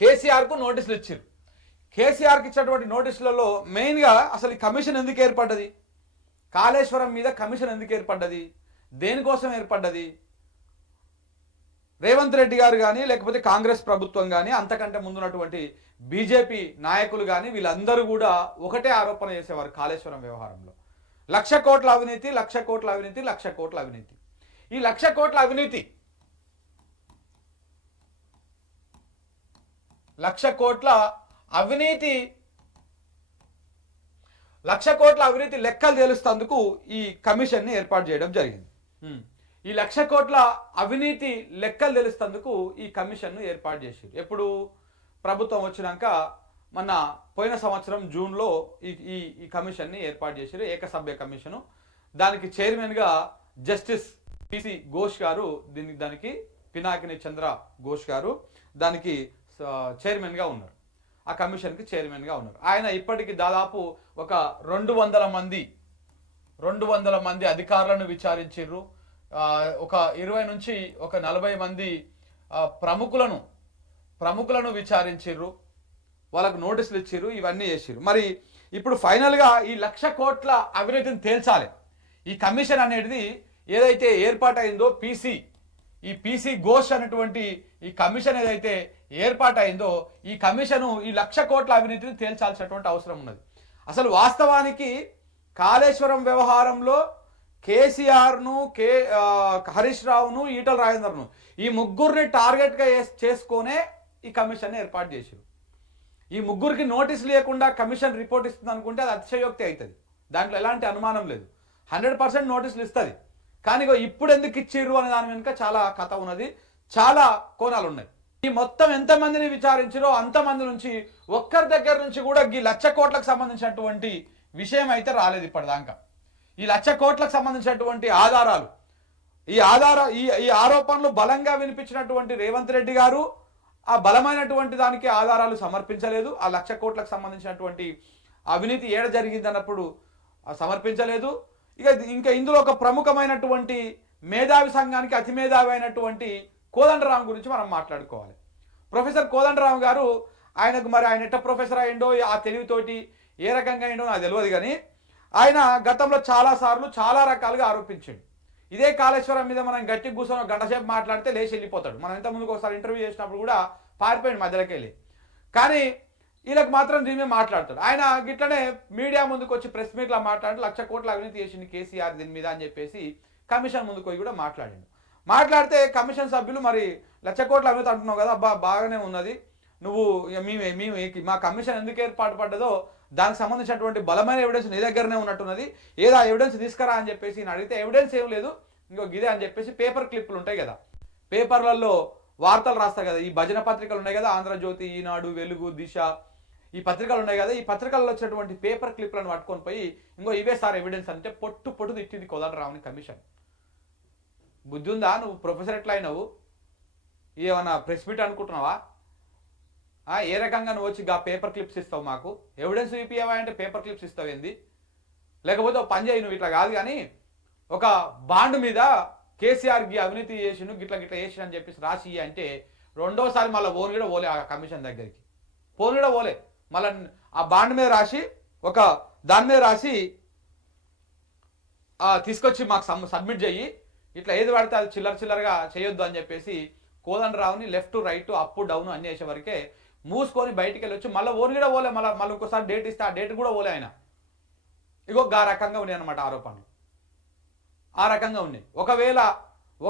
కేసీఆర్కు నోటీసులు ఇచ్చారు. కేసీఆర్కి ఇచ్చినటువంటి నోటీసులలో మెయిన్గా అసలు ఈ కమిషన్ ఎందుకు ఏర్పడ్డది, కాళేశ్వరం మీద కమిషన్ ఎందుకు ఏర్పడ్డది, దేనికోసం ఏర్పడ్డది, రేవంత్ రెడ్డి గారు కానీ లేకపోతే కాంగ్రెస్ ప్రభుత్వం కానీ అంతకంటే ముందున్నటువంటి బీజేపీ నాయకులు కానీ వీళ్ళందరూ కూడా ఒకటే ఆరోపణ చేసేవారు కాళేశ్వరం వ్యవహారంలో. 1,00,000 కోట్ల అవినీతి, 1,00,000 కోట్ల అవినీతి, 1,00,000 కోట్ల అవినీతి. ఈ 1,00,000 కోట్ల అవినీతి 1,00,000 కోట్ల అవినీతి 1,00,000 కోట్ల అవినీతి లెక్కలు తేలుస్తందుకు ఈ కమిషన్ని ఏర్పాటు చేయడం జరిగింది. ఈ 1,00,000 కోట్ల అవినీతి లెక్కలు తెలుస్తందుకు ఈ కమిషన్ను ఏర్పాటు చేశారు. ఎప్పుడు ప్రభుత్వం వచ్చినాక మన పోయిన సంవత్సరం జూన్లో ఈ కమిషన్ని ఏర్పాటు చేశారు, ఏకసభ్య కమిషను. దానికి చైర్మన్గా జస్టిస్ పిసి ఘోష్ గారు, దానికి పినాకిని చంద్ర ఘోష్ గారు దానికి చైర్మన్గా ఉన్నారు, ఆ కమిషన్కి చైర్మన్గా ఉన్నారు. ఆయన ఇప్పటికి దాదాపు ఒక 200 మంది అధికారులను విచారించారు. ఒక 20 నుంచి ఒక 40 మంది ప్రముఖులను విచారించారు, వాళ్ళకు నోటీసులు ఇచ్చారు, ఇవన్నీ చేసారు. మరి ఇప్పుడు ఫైనల్గా ఈ 1,00,000 కోట్ల అవినీతిని తేల్చాలి. ఈ కమిషన్ అనేది ఏదైతే ఏర్పాటైందో ఈ పీసీ ఘోష్ అనేటువంటి ఈ కమిషన్ ఏదైతే ఏర్పాటైందో ఈ కమిషను ఈ 1,00,000 కోట్ల అవినీతిని తేల్చాల్సినటువంటి అవసరం ఉన్నది. అసలు వాస్తవానికి కాళేశ్వరం వ్యవహారంలో కేసీఆర్ను, హరీష్ రావును, ఈటల రాజేందర్ను ఈ ముగ్గురిని టార్గెట్గా చేసుకొనే ఈ కమిషన్ ఏర్పాటు చేశారు. ఈ ముగ్గురికి నోటీస్ లేకుండా కమిషన్ రిపోర్ట్ ఇస్తుంది అనుకుంటే అది అతిశయోక్తి అవుతుంది, దాంట్లో ఎలాంటి అనుమానం లేదు. 100% నోటీసులు ఇస్తుంది. కానీ ఇప్పుడు ఎందుకు ఇచ్చిర్రు అనే దాని వెనుక చాలా కథ ఉన్నది, చాలా కోణాలు ఉన్నాయి. ఈ మొత్తం ఎంతమందిని విచారించారో అంతమంది నుంచి ఒక్కరి దగ్గర నుంచి కూడా ఈ 1,00,000 కోట్లకు సంబంధించినటువంటి విషయం అయితే రాలేదు ఇప్పటిదాకా. ఈ 1,00,000 కోట్లకు సంబంధించినటువంటి ఆధారాలు, ఈ ఆరోపణలు బలంగా వినిపించినటువంటి రేవంత్ రెడ్డి గారు ఆ బలమైనటువంటి దానికి ఆధారాలు సమర్పించలేదు. ఆ 1,00,000 కోట్లకు సంబంధించినటువంటి అవినీతి ఏడ జరిగింది అన్నప్పుడు సమర్పించలేదు. ఇంకా ఇందులో ఒక ప్రముఖమైనటువంటి మేధావి సంఘానికి అతి మేధావి అయినటువంటి కోదండరాం గురించి మనం మాట్లాడుకోవాలి. ప్రొఫెసర్ కోదండరాం గారు, ఆయన ఎట్ట ప్రొఫెసర్ అయిండో, ఆ తెలివితోటి ఏ రకంగా అయిండో నాకు తెలియదు, కానీ ఆయన గతంలో చాలాసార్లు చాలా రకాలుగా ఆరోపించాడు. ఇదే కాళేశ్వరం మీద మనం గట్టి కూర్చొని ఒక గంట సేపు మాట్లాడితే లేచి వెళ్ళిపోతాడు. మనం ఇంతకుముందుకు ఒకసారి ఇంటర్వ్యూ చేసినప్పుడు కూడా పారిపోయాడు మధ్యలోకి వెళ్ళి. కానీ వీళ్ళకి మాత్రం దీని మీద మాట్లాడతాడు. ఆయన గిట్లనే మీడియా ముందుకు వచ్చి ప్రెస్ మీట్లో మాట్లాడి 1,00,000 కోట్ల అవినీతి చేసింది కేసీఆర్ దీని మీద అని చెప్పేసి కమిషన్ ముందుకు పోయి కూడా మాట్లాడితే కమిషన్ సభ్యులు, మరి 1,00,000 కోట్ల అవినీతి అంటున్నావు కదా, బాగానే ఉన్నది, నువ్వు మా కమిషన్ ఎందుకు ఏర్పాటు పడ్డదో దానికి సంబంధించినటువంటి బలమైన ఎవిడెన్స్ నీ దగ్గరనే ఉన్నట్టున్నది, ఏదో ఎవిడెన్స్ తీసుకురా అని చెప్పేసి నేను అడిగితే ఎవిడెన్స్ ఏం లేదు, ఇదే అని చెప్పేసి పేపర్ క్లిప్పులు ఉంటాయి కదా, పేపర్లలో వార్తలు రాస్తారు కదా, ఈ భజన పత్రికలు ఉన్నాయి కదా, ఆంధ్రజ్యోతి, ఈనాడు, వెలుగు, దిశ, ఈ పత్రికలు ఉన్నాయి కదా, ఈ పత్రికల్లో వచ్చినటువంటి పేపర్ క్లిప్లను పట్టుకొని పోయి ఇవే సార్ ఎవిడెన్స్ అంటే పొట్టు తిట్టింది కోదండరావుని కమిషన్. బుద్ధి ఉందా? నువ్వు ప్రొఫెసర్ ఎట్లా అయినావు? ఏమన్నా ప్రెస్ మీట్ అనుకుంటున్నావా? ఏ రకంగా నువ్వు వచ్చి పేపర్ క్లిప్స్ ఇస్తావు, మాకు ఎవిడెన్స్ చూపియవా అంటే పేపర్ క్లిప్స్ ఇస్తావు ఏంది? లేకపోతే పని చేయి, నువ్వు ఇట్లా కాదు కానీ ఒక బాండ్ మీద కేసీఆర్కి అవినీతి చేసిండు గిట్లా చేసిన అని చెప్పేసి రాసి అంటే రెండోసారి మళ్ళీ ఓన్ కూడా పోలే ఆ కమిషన్ దగ్గరికి, మళ్ళీ ఆ బాండ్ మీద రాసి దాని మీద రాసి తీసుకొచ్చి మాకు సబ్మిట్ చెయ్యి, ఇట్లా ఏది పడితే అది చిల్లరగా చేయొద్దు అని చెప్పేసి కోదండరావుని లెఫ్ట్ రైట్ అప్ డౌన్ అన్ని చేసే వరకే మూసుకొని బయటికి వెళ్ళొచ్చి మళ్ళీ ఓన్ కూడా పోలే, మళ్ళీ ఇంకోసారి డేట్ ఇస్తే ఆ డేట్ కూడా పోలే ఆయన. ఆ రకంగా ఉన్నాయి అన్నమాట ఆరోపణలు, ఆ రకంగా ఉన్నాయి.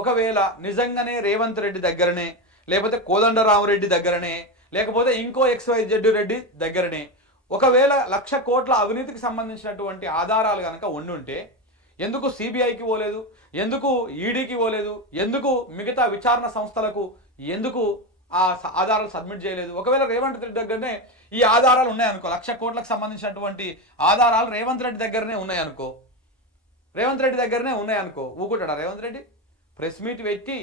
ఒకవేళ నిజంగానే రేవంత్ రెడ్డి దగ్గరనే, లేకపోతే కోదండరామరెడ్డి దగ్గరనే, లేకపోతే ఇంకో XYZ రెడ్డి దగ్గరనే ఒకవేళ 1,00,000 కోట్ల అవినీతికి సంబంధించినటువంటి ఆధారాలు కనుక ఉండుంటే ఎందుకు సిబిఐకి పోలేదు, ఎందుకు ఈడీకి పోలేదు, ఎందుకు మిగతా విచారణ సంస్థలకు ఎందుకు ఆ ఆధారాలు సబ్మిట్ చేయలేదు? ఒకవేళ రేవంత్ రెడ్డి దగ్గరనే ఈ ఆధారాలు ఉన్నాయనుకో, 1,00,000 కోట్లకు సంబంధించినటువంటి ఆధారాలు రేవంత్ రెడ్డి దగ్గరనే ఉన్నాయనుకో, ఊకుంటాడా రేవంత్ రెడ్డి? ప్రెస్ మీట్ పెట్టి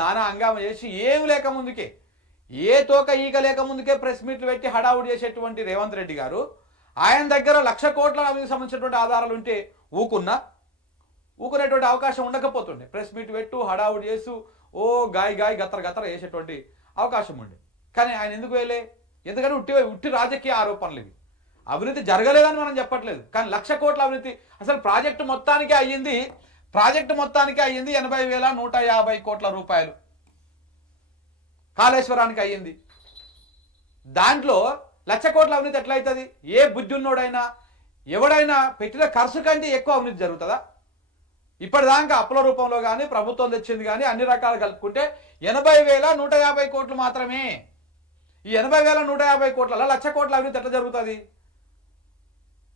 నానా హంగామా చేసి ఏం లేక ముందుకే, ఏ తోక ఈగ లేక ముందుకే ప్రెస్ మీట్లు పెట్టి హడావుడి చేసేటువంటి రేవంత్ రెడ్డి గారు ఆయన దగ్గర 1,00,000 కోట్ల అవినీతికి సంబంధించినటువంటి ఆధారాలు ఉంటే ఊకునేటువంటి అవకాశం ఉండకపోతుండే. ప్రెస్ మీట్ పెట్టు హడావుడి చేస్తూ గాయ గత్తర చేసేటువంటి అవకాశం ఉండే. కానీ ఆయన ఎందుకు వేయలే? ఎందుకంటే ఉట్టి రాజకీయ ఆరోపణలు ఇవి. అవినీతి జరగలేదని మనం చెప్పట్లేదు, కానీ 1,00,000 కోట్ల అవినీతి అసలు ప్రాజెక్టు మొత్తానికి అయ్యింది 80,150 కోట్ల రూపాయలు కాళేశ్వరానికి అయ్యింది. దాంట్లో 1,00,000 కోట్ల అవినీతి ఎట్లయితుంది? ఏ బుద్ధి ఉన్నోడైనా ఎవడైనా పెట్టిన ఖర్చు కంటే ఎక్కువ అవినీతి జరుగుతుందా? ఇప్పటిదాకా అప్పుల రూపంలో కానీ ప్రభుత్వం తెచ్చింది కానీ అన్ని రకాలు కలుపుకుంటే 80,150 కోట్లు మాత్రమే. ఈ 80,150 కోట్లలో 1,00,000 కోట్ల అవినీతి ఎట్లా జరుగుతుంది?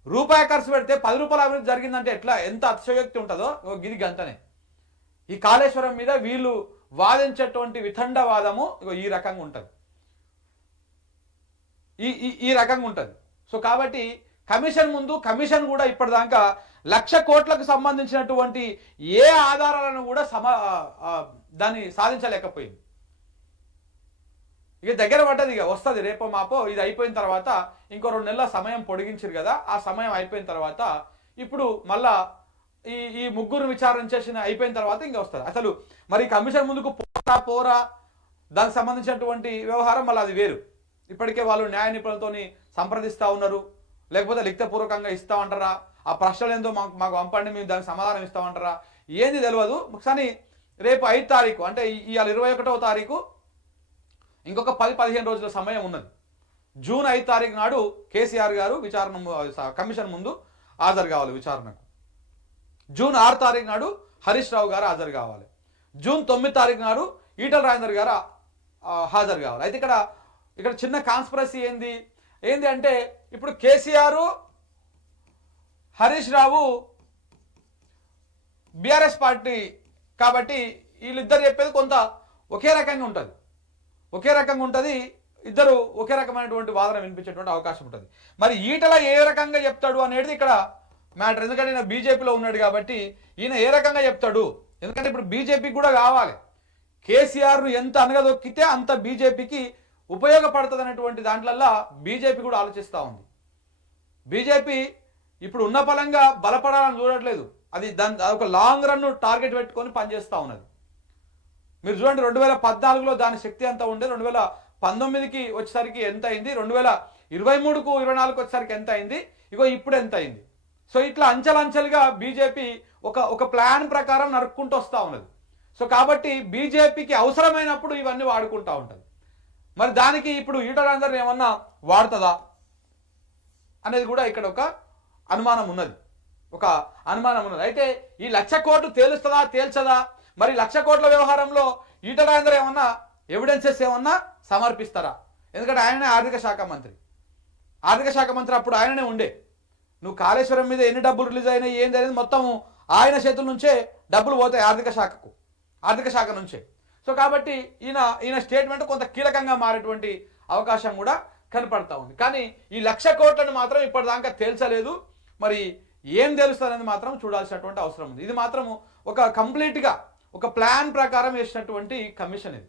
రూపాయి ఖర్చు పెడితే 10 రూపాయల అవినీతి జరిగిందంటే ఎట్లా, ఎంత అతిశయోక్తి ఉంటుందో గిది గంతనే. ఈ కాళేశ్వరం మీద వీళ్ళు వాదించేటువంటి వితండవాదము ఈ రకంగా ఉంటుంది, ఈ రకంగా ఉంటుంది. సో కాబట్టి కమిషన్ ముందు కమిషన్ కూడా ఇప్పటిదాకా 1,00,000 కోట్లకు సంబంధించినటువంటి ఏ ఆధారాలను కూడా దాన్ని సాధించలేకపోయింది. ఇక దగ్గర పడ్డది, ఇక వస్తుంది రేపో మాపో. ఇది అయిపోయిన తర్వాత ఇంకో 2 నెలల సమయం పొడిగించారు కదా, ఆ సమయం అయిపోయిన తర్వాత ఇప్పుడు మళ్ళా ఈ ముగ్గురు విచారణ చేసిన అయిపోయిన తర్వాత ఇంకా వస్తుంది. అసలు మరి కమిషన్ ముందుకు పోరా దానికి సంబంధించినటువంటి వ్యవహారం మళ్ళీ అది వేరు. ఇప్పటికే వాళ్ళు న్యాయ నిపుణులతో సంప్రదిస్తూ ఉన్నారు, లేకపోతే లిఖితపూర్వకంగా ఇస్తామంటారా, ఆ ప్రశ్నలు ఏందో మాకు పంపండి, మేము దానికి సమాధానం ఇస్తామంటారా, ఏంది తెలియదు. కానీ రేపు 5 తారీఖు అంటే ఇవాళ 21వ తారీఖు, ఇంకొక 10-15 రోజుల సమయం ఉన్నది. జూన్ 5 తారీఖు నాడు కేసీఆర్ గారు కమిషన్ ముందు హాజరు కావాలి విచారణకు. జూన్ 6 తారీఖు నాడు హరీష్ రావు గారు హాజరు కావాలి. జూన్ 9 తారీఖు నాడు ఈటల రాజేందర్ గారు హాజరు కావాలి. అయితే ఇక్కడ చిన్న కాన్స్పిరసీ ఏంది అంటే ఇప్పుడు కేసీఆర్ హరీష్ రావు బీఆర్ఎస్ పార్టీ కాబట్టి వీళ్ళిద్దరు చెప్పేది కొంత ఒకే రకంగా ఉంటుంది, ఇద్దరు ఒకే రకమైనటువంటి వాదన వినిపించేటువంటి అవకాశం ఉంటుంది. మరి ఈటల ఏ రకంగా చెప్తాడు అనేది ఇక్కడ మ్యాటర్. ఎందుకంటే ఈయన బీజేపీలో ఉన్నాడు కాబట్టి ఈయన ఏ రకంగా చెప్తాడు, ఎందుకంటే ఇప్పుడు బీజేపీకి కూడా కావాలి. కేసీఆర్ను ఎంత అనగదొక్కితే అంత బీజేపీకి ఉపయోగపడుతుంది అనేటువంటి దాంట్లల్లా బీజేపీ కూడా ఆలోచిస్తూ ఉంది. బీజేపీ ఇప్పుడు ఉన్న పలంగా బలపడాలని చూడట్లేదు, అది ఒక లాంగ్ రన్ టార్గెట్ పెట్టుకొని పనిచేస్తూ ఉన్నది. మీరు చూడండి 2014లో దాని శక్తి అంతా ఉండే, 2019కి వచ్చేసరికి ఎంత అయింది, 2023కు 24కు వచ్చేసరికి ఎంత అయింది, ఇగో ఇప్పుడు ఎంత అయింది. సో ఇట్లా అంచెలంచెలుగా బీజేపీ ఒక ప్లాన్ ప్రకారం నరుక్కుంటూ వస్తూ ఉన్నది. సో కాబట్టి బీజేపీకి అవసరమైనప్పుడు ఇవన్నీ వాడుకుంటూ ఉంటుంది. మరి దానికి ఇప్పుడు ఈటల రాజేందర్ ఏమన్నా వాడుతుందా అనేది కూడా ఇక్కడ ఒక అనుమానం ఉన్నది. అయితే ఈ 1,00,000 కోట్లు తేలుస్తుందా తేల్చదా, మరి 1,00,000 కోట్ల వ్యవహారంలో ఈటల రాజేందర్ ఏమన్నా ఎవిడెన్సెస్ ఏమన్నా సమర్పిస్తారా? ఎందుకంటే ఆయననే ఆర్థిక శాఖ మంత్రి అప్పుడు ఆయననే ఉండే. నువ్వు కాళేశ్వరం మీద ఎన్ని డబ్బులు రిలీజ్ అయినాయి ఏంది అనేది మొత్తం ఆయన చేతుల నుంచే డబ్బులు పోతాయి ఆర్థిక శాఖ నుంచే. సో కాబట్టి ఈయన స్టేట్మెంట్ కొంత కీలకంగా మారేటువంటి అవకాశం కూడా కనపడతా ఉంది. కానీ ఈ 1,00,000 కోట్లను మాత్రం ఇప్పటిదాకా తేల్చలేదు. మరి ఏం తెలుస్తుందనేది మాత్రం చూడాల్సినటువంటి అవసరం ఉంది. ఇది మాత్రం ఒక కంప్లీట్గా ఒక ప్లాన్ ప్రకారం వేసినటువంటి కమిషన్ ఇది.